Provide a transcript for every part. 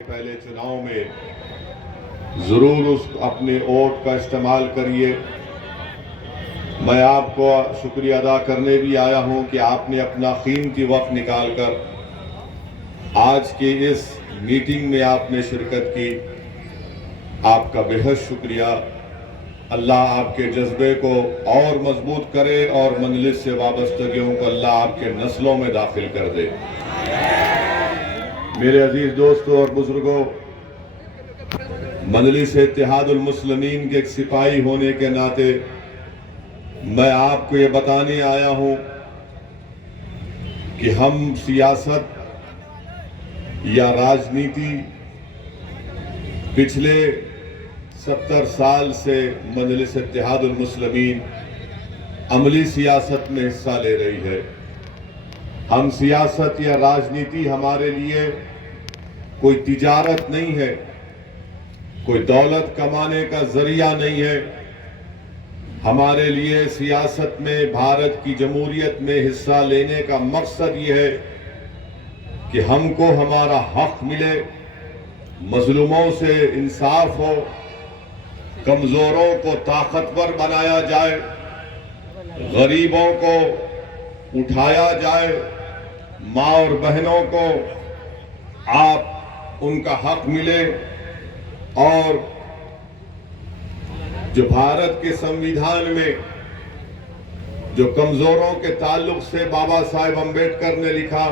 पहले चुनाव में ज़रूर उस अपने वोट का इस्तेमाल करिए। मैं आपको शुक्रिया अदा करने भी आया हूं कि आपने अपना कीमती वक्त निकालकर आज की इस मीटिंग में आपने शिरकत की। आपका बेहद शुक्रिया। अल्लाह आपके जज्बे को और मजबूत करे और मजलिस से वाबस्तगियों को अल्लाह आपके नस्लों में दाखिल कर दे। मेरे अजीज दोस्तों और बुजुर्गों, मजलिस इत्तेहादुल मुस्लिमीन के एक सिपाही होने के नाते मैं आपको ये बताने आया हूं कि हम सियासत या राजनीति पिछले 70 साल से मजलिस इत्तेहादुल मुस्लिमीन अमली सियासत में हिस्सा ले रही है। हम सियासत या राजनीति हमारे लिए कोई तिजारत नहीं है, कोई दौलत कमाने का जरिया नहीं है। हमारे लिए सियासत में, भारत की जमहूरियत में हिस्सा लेने का मकसद ये है कि हमको हमारा हक मिले, मजलूमों से इंसाफ हो, कमजोरों को ताकतवर बनाया जाए, गरीबों को उठाया जाए, माँ और बहनों को आप उनका हक मिले और जो भारत के संविधान में जो कमजोरों के ताल्लुक से बाबा साहेब अम्बेडकर ने लिखा,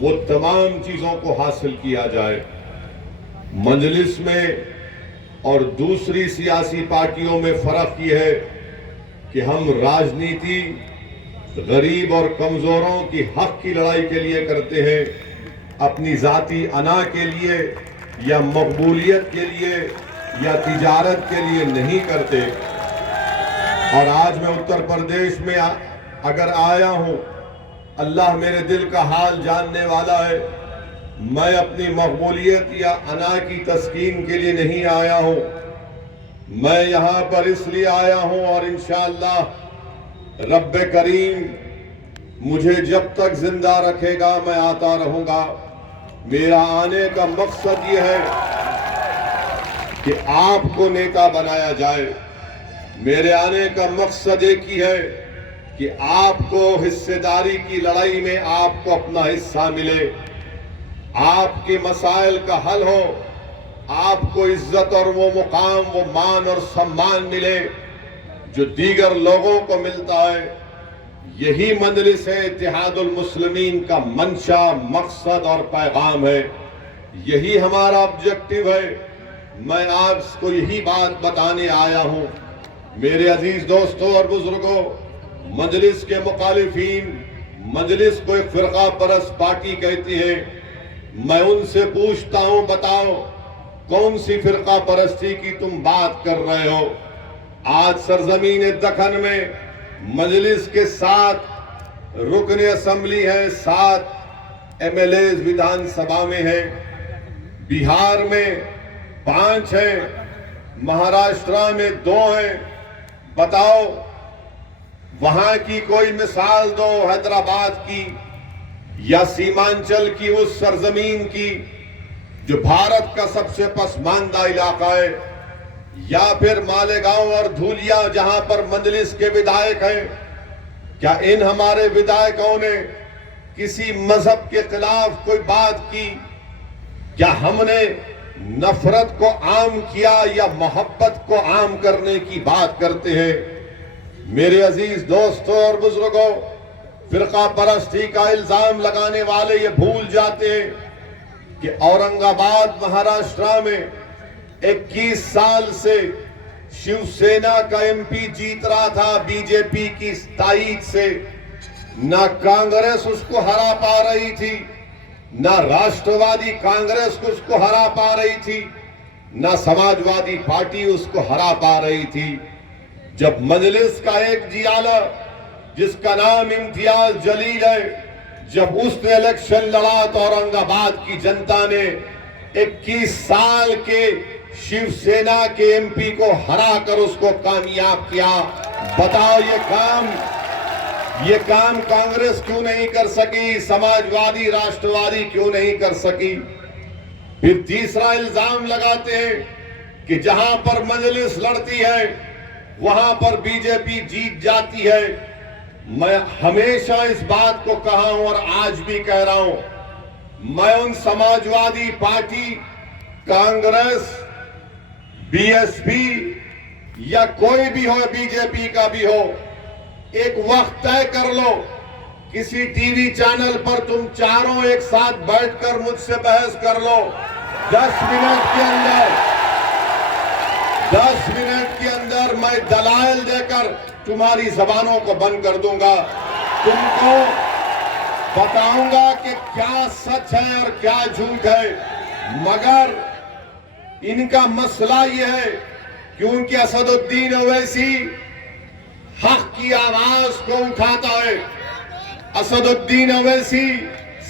वो तमाम चीजों को हासिल किया जाए। मजलिस में और दूसरी सियासी पार्टियों में फर्क यह है कि हम राजनीति गरीब और कमजोरों की हक की लड़ाई के लिए करते हैं, अपनी जाती अना के लिए या मकबूलियत के लिए या तिजारत के लिए नहीं करते। और आज मैं उत्तर प्रदेश में अगर आया हूं, अल्लाह मेरे दिल का हाल जानने वाला है। मैं अपनी मकबूलियत या अना की तस्कीन के लिए नहीं आया हूं, मैं यहां पर इसलिए आया हूं और इंशाअल्लाह रब्बे करीम मुझे जब तक जिंदा रखेगा मैं आता रहूंगा। मेरा आने का मकसद यह है कि आपको नेता बनाया जाए। मेरे आने का मकसद एक ही है कि आपको हिस्सेदारी की लड़ाई में आपको अपना हिस्सा मिले, आपके मसाइल का हल हो, आपको इज्जत और वो मुकाम, वो मान और सम्मान मिले जो दीगर लोगों को मिलता है। यही मजलिस इत्तेहादुल मुस्लिमीन का मंशा, मकसद और पैगाम है। यही हमारा ऑब्जेक्टिव है। मैं आपको यही बात बताने आया हूं। मेरे अजीज दोस्तों और बुजुर्गों, मजलिस के मुखालिफीन मजलिस को एक फिरका परस्त पार्टी कहती है। मैं उनसे पूछता हूं, बताओ कौन सी फिरका परस्ती की तुम बात कर रहे हो? आज सरजमीन दखन में मजलिस के 7 रुकन असेंबली हैं, 7 MLA विधानसभा में हैं, बिहार में 5 हैं, महाराष्ट्र में 2 हैं। बताओ वहां की कोई मिसाल दो, हैदराबाद की या सीमांचल की उस सरजमीन की जो भारत का सबसे पसमानदा इलाका है, या फिर मालेगांव और धूलिया जहां पर मजलिस के विधायक हैं। क्या इन हमारे विधायकों ने किसी मजहब के खिलाफ कोई बात की? क्या हमने नफरत को आम किया या मोहब्बत को आम करने की बात करते हैं? मेरे अजीज दोस्तों और बुजुर्गों, फिरका परस्ती का इल्जाम लगाने वाले ये भूल जाते हैं कि औरंगाबाद महाराष्ट्र में 21 साल से शिवसेना का MP जीत रहा था बीजेपी की ताईद से। ना कांग्रेस उसको हरा पा रही थी, ना राष्ट्रवादी कांग्रेस उसको हरा पा रही थी, ना समाजवादी पार्टी उसको हरा पा रही थी। जब मजलिस का एक जियाला जिसका नाम इम्तियाज जलील है, जब उसने इलेक्शन लड़ा तो औरंगाबाद की जनता ने 21 साल के शिवसेना के MP को हराकर उसको कामयाब किया। बताओ ये काम कांग्रेस क्यों नहीं कर सकी? समाजवादी, राष्ट्रवादी क्यों नहीं कर सकी? फिर तीसरा इल्जाम लगाते हैं कि जहां पर मजलिस लड़ती है वहां पर बीजेपी जीत जाती है। मैं हमेशा इस बात को कहा हूं और आज भी कह रहा हूं, मैं उन समाजवादी पार्टी, कांग्रेस, बीएसपी या कोई भी हो, बीजेपी का भी हो, एक वक्त तय कर लो, किसी टीवी चैनल पर तुम चारों एक साथ बैठकर मुझसे बहस कर लो। 10 मिनट के अंदर 10 मिनट के अंदर मैं दलाइल देकर तुम्हारी जबानों को बंद कर दूंगा। तुमको बताऊंगा कि क्या सच है और क्या झूठ है। मगर इनका मसला यह है क्योंकि असदुद्दीन ओवैसी हक की आवाज को उठाता है। असदुद्दीन ओवैसी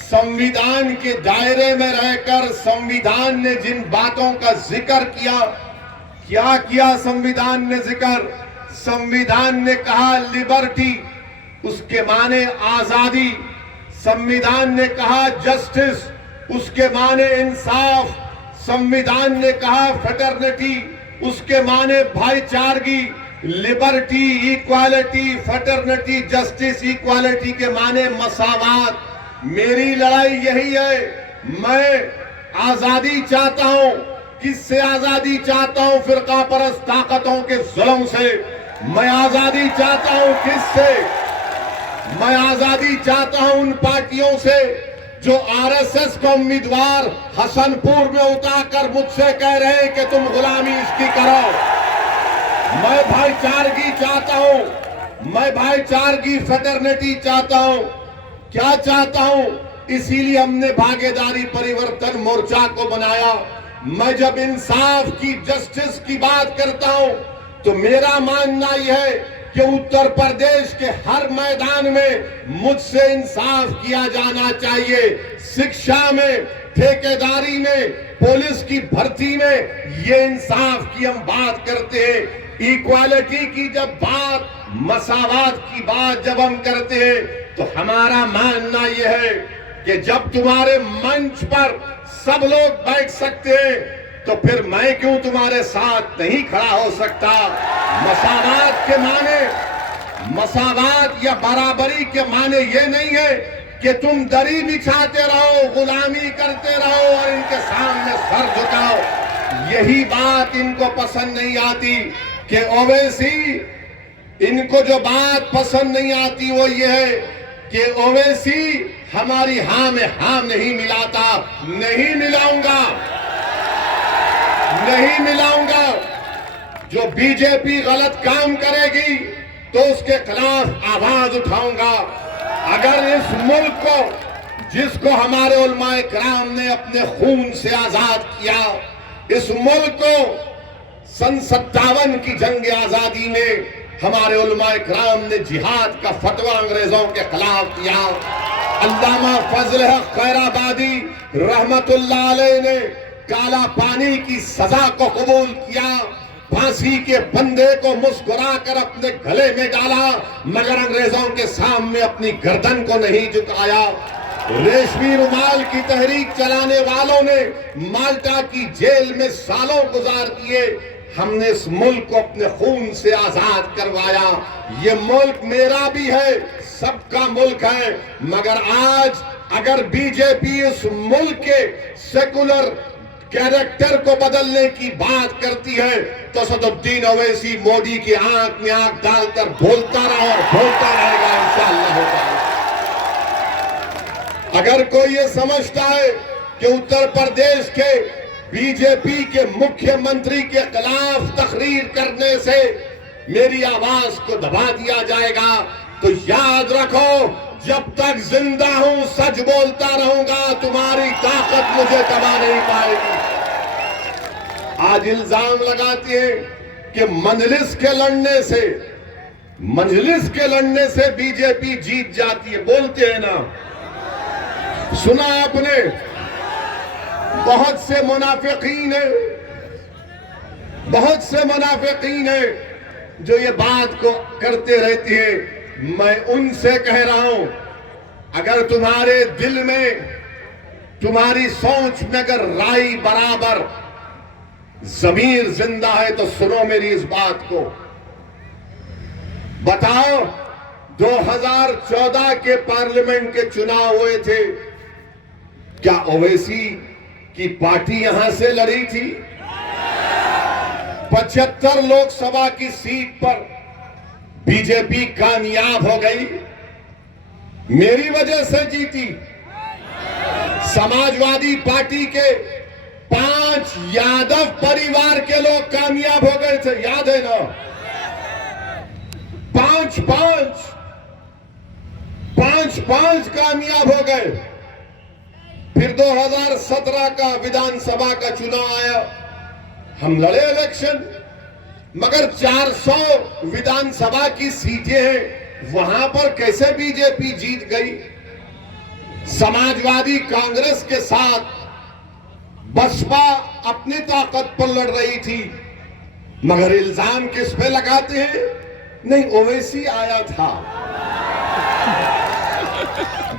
संविधान के दायरे में रहकर संविधान ने जिन बातों का जिक्र किया, क्या किया संविधान ने जिक्र? संविधान ने कहा लिबर्टी, उसके माने आजादी। संविधान ने कहा जस्टिस, उसके माने इंसाफ। संविधान ने कहा फ्रेटर्निटी, उसके माने भाईचारगी। Liberty, equality, fraternity, justice, equality के माने मसावात। मेरी लड़ाई यही है। मैं आजादी चाहता हूं। किससे आजादी चाहता हूं? फिरका परस्त ताकतों के जुल्म से। मैं आजादी चाहता हूं किससे? मैं आजादी चाहता हूं उन पार्टियों से जो आरएसएस का उम्मीदवार हसनपुर में उतारकर मुझसे कह रहे हैं कि तुम गुलामी इसकी करो। मैं भाईचारगी चाहता हूं। मैं भाईचारगी, फ्रेटर्निटी चाहता हूं। क्या चाहता हूं? इसीलिए हमने भागीदारी परिवर्तन मोर्चा को बनाया। मैं जब इंसाफ की, जस्टिस की बात करता हूं तो मेरा मानना यह है कि उत्तर प्रदेश के हर मैदान में मुझसे इंसाफ किया जाना चाहिए। शिक्षा में, ठेकेदारी में, पुलिस की भर्ती में ये इंसाफ की हम बात करते हैं। इक्वालिटी की जब बात, मसावात की बात जब हम करते हैं तो हमारा मानना यह है कि जब तुम्हारे मंच पर सब लोग बैठ सकते हैं तो फिर मैं क्यों तुम्हारे साथ नहीं खड़ा हो सकता? मसावात के माने, मसावात या बराबरी के माने ये नहीं है कि तुम दरी बिछाते रहो, गुलामी करते रहो और इनके सामने सर झुकाओ। यही बात इनको पसंद नहीं आती कि ओवैसी, इनको जो बात पसंद नहीं आती वो ये है कि ओवैसी हमारी हां में हां नहीं मिलाता। नहीं मिलाऊंगा, नहीं मिलाऊंगा। जो बीजेपी गलत काम करेगी तो उसके खिलाफ आवाज उठाऊंगा। अगर इस मुल्क को, जिसको हमारे उलमाए किराम ने अपने खून से आजाद किया, इस मुल्क को सन 57 की जंग आजादी में हमारे उलमाए किराम ने जिहाद का फतवा अंग्रेजों के खिलाफ दिया। अल्लामा फजल हक खैराबादी रहमतुल्लाह अलैह ने काला पानी की सजा को कबूल किया। फांसी के बंदे को मुस्कुराकर अपने गले में डाला मगर अंग्रेजों के सामने अपनी गर्दन को नहीं झुकाया। रेशमी रुमाल की तहरीक चलाने वालों ने माल्टा की जेल में सालों गुजार दिए। हमने इस मुल्क को अपने खून से आजाद करवाया। ये मुल्क मेरा भी है, सबका मुल्क है। मगर आज अगर बीजेपी इस मुल्क के सेकुलर कैरेक्टर को बदलने की बात करती है तो असदुद्दीन ओवैसी मोदी की आंख में आंख डालकर बोलता रहा और बोलता रहेगा इंशाअल्लाह। अगर कोई ये समझता है कि उत्तर प्रदेश के बीजेपी के मुख्यमंत्री के खिलाफ तकरीर करने से मेरी आवाज को दबा दिया जाएगा तो याद रखो, जब तक जिंदा हूं सच बोलता रहूंगा, तुम्हारी ताकत मुझे दबा नहीं पाएगी। आज इल्जाम लगाते हैं कि मजलिस के लड़ने से बीजेपी जीत जाती है। बोलते हैं ना, सुना आपने? बहुत से मुनाफिकीन है जो ये बात को करते रहती है। मैं उनसे कह रहा हूं, अगर तुम्हारे दिल में तुम्हारी सोच में अगर राई बराबर जमीर जिंदा है तो सुनो मेरी इस बात को। बताओ 2014 के पार्लियामेंट के चुनाव हुए थे, क्या ओवैसी की पार्टी यहां से लड़ी थी? 75 लोकसभा की सीट पर बीजेपी कामयाब हो गई, मेरी वजह से जीती। समाजवादी पार्टी के 5 यादव परिवार के लोग कामयाब हो गए थे, याद है ना? 5 कामयाब हो गए। फिर 2017 का विधानसभा का चुनाव आया, हम लड़े इलेक्शन, मगर 400 विधानसभा की सीटें हैं, वहां पर कैसे बीजेपी जीत गई? समाजवादी कांग्रेस के साथ बसपा अपनी ताकत पर लड़ रही थी, मगर इल्जाम किस पे लगाते हैं? नहीं, ओवैसी आया था।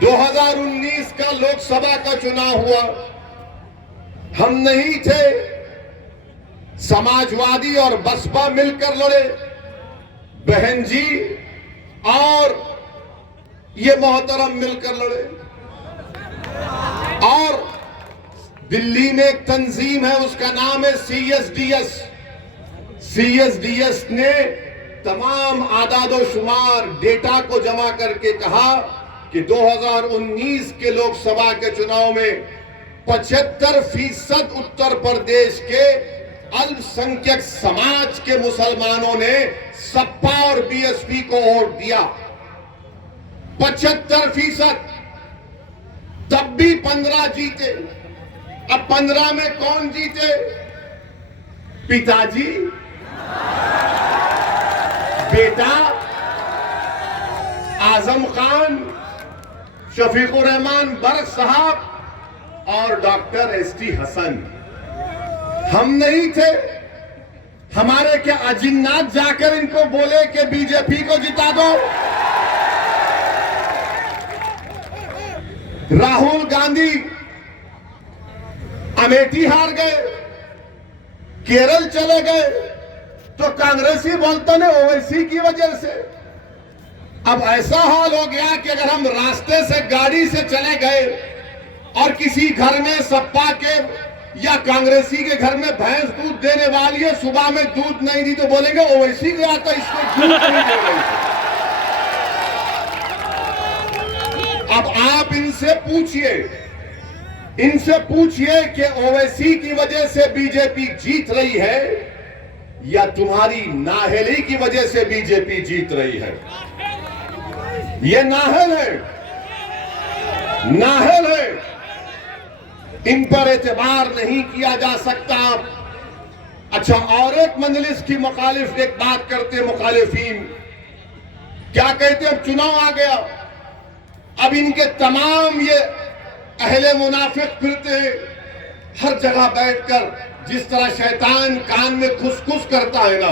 2019 का लोकसभा का चुनाव हुआ, हम नहीं थे, समाजवादी और बसपा मिलकर लड़े, बहन जी और ये मोहतरम मिलकर लड़े। और दिल्ली में एक तंजीम है, उसका नाम है CSDS। CSDS ने तमाम आदादो शुमार डेटा को जमा करके कहा कि 2019 के लोकसभा के चुनाव में 75% उत्तर प्रदेश के अल्पसंख्यक समाज के मुसलमानों ने सपा और BSP को वोट दिया। 75%। तब भी 15 जीते। अब 15 में कौन जीते? पिताजी, बेटा आजम खान, शफीकुर रहमान बर्क साहब और डॉक्टर ST हसन। हम नहीं थे। हमारे क्या अजिन्नात जाकर इनको बोले कि बीजेपी को जिता दो? राहुल गांधी अमेठी हार गए, केरल चले गए, तो कांग्रेसी बोलते ने ओवैसी की वजह से। अब ऐसा हाल हो गया कि अगर हम रास्ते से गाड़ी से चले गए और किसी घर में सपा के या कांग्रेसी के घर में भैंस दूध देने वाली है, सुबह में दूध नहीं दी तो बोलेंगे ओवैसी गया तो इसको दूध नहीं दे रही। अब आप इनसे पूछिए कि ओवैसी की वजह से बीजेपी जीत रही है या तुम्हारी नाअहली की वजह से बीजेपी जीत रही है? ये नाअहल है, इन पर एतबार नहीं किया जा सकता। अच्छा, और एक मंजलिस की मुखालिफ एक बात करते, मुखालिफीन क्या कहते? अब चुनाव आ गया, अब इनके तमाम ये अहले मुनाफिक फिरते हैं, हर जगह बैठकर जिस तरह शैतान कान में खुसखुस करता है ना,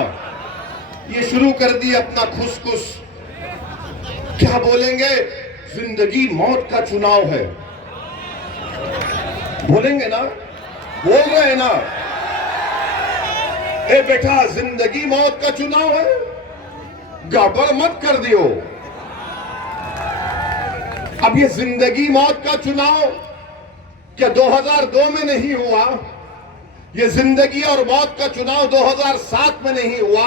ये शुरू कर दी अपना खुसखुस। क्या बोलेंगे? जिंदगी मौत का चुनाव है, बोलेंगे ना? बोल रहे हैं ना? ए बेटा, जिंदगी मौत का चुनाव है, गड़बड़ मत कर दियो। अब ये जिंदगी मौत का चुनाव क्या 2002 में नहीं हुआ? ये जिंदगी और मौत का चुनाव 2007 में नहीं हुआ?